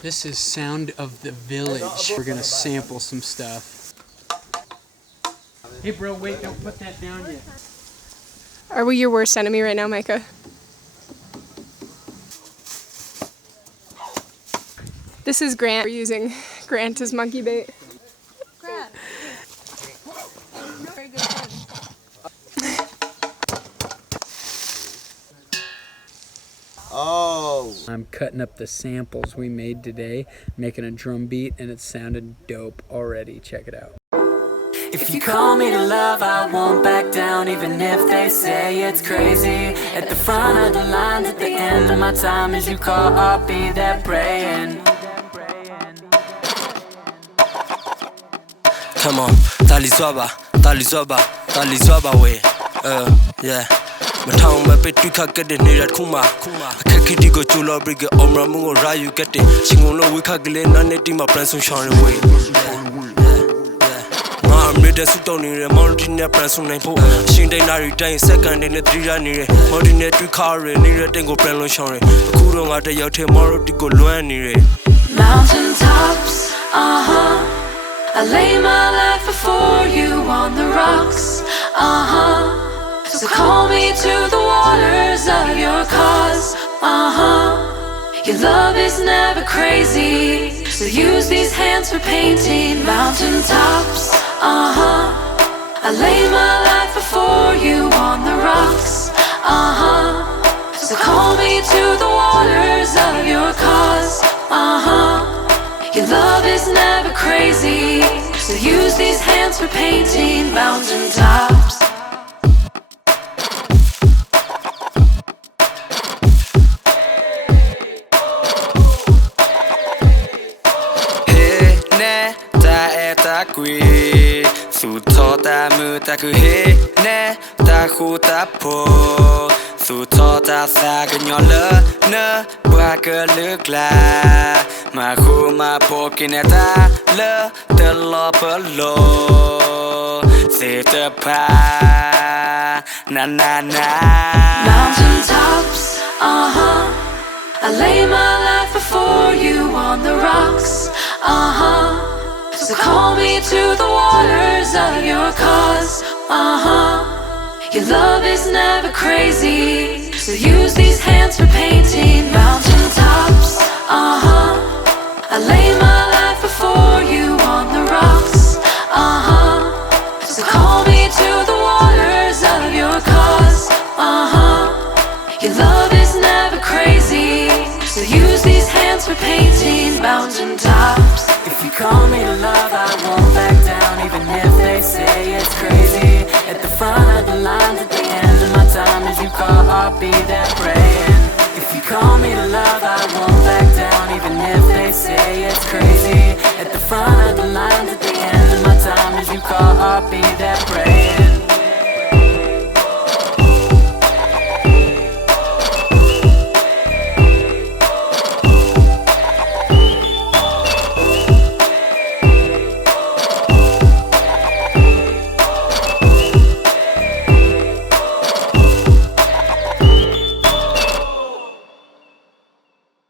This is Sound of the Village. We're gonna sample some stuff. Hey bro, wait, don't put that down yet. Are we your worst enemy right now, Micah? This is Grant. We're using Grant as monkey bait. Grant. Very good friend. Oh. I'm cutting up the samples we made today, making a drum beat, and it sounded dope already. Check it out. If you call me to love, I won't back down, even if they say it's crazy. At the front of the lines, at the end of my time, as you call, I'll be there praying. Come on, ThaliZwaba, ThaliZwaba, ThaliZwaba way. Yeah. My town, my pet, you can't get it near at Kuma. I can't get it, go to Lord Brig, Omra Mungo, you get it. She won't know we can't get it, none of my friends on Sean away. I'm ready to turn in a mountain, a press on a pole. She ain't a retain second in a 3 run near a ordinary car, near a tango plan on Sean. Cool on the yacht tomorrow to go low near it. Mountain tops, I lay my life before you on the rocks, So call me to the waters of your cause, Your love is never crazy, so use these hands for painting mountain tops, I lay my life before you on the rocks, So call me to the waters of your cause, Your love is never crazy, so use these hands for painting mountain tops. Hey, ne, ta eta kui, su tota mutaku. Hey, ne, ta huta po. Su tota sa ganyola na baka lukla ma huma pokineta la de la palo se te pa na na na. Mountain tops, I lay my life before you on the rocks, So call me to the waters of your cause, Your love is never crazy, so use these hands for painting mountain tops, I lay my life before you on the rocks, So call me to the waters of your cause, Your love is never crazy, so use these hands for painting mountain tops. If you call me to love, I won't back down, even if they say it's crazy. At the front of the lines, at the end of my time, as you call, I'll be there praying. If you call me to love, I won't back down, even if they say it's crazy. At the front of the lines, at the end of my time, as you call, I'll be there praying.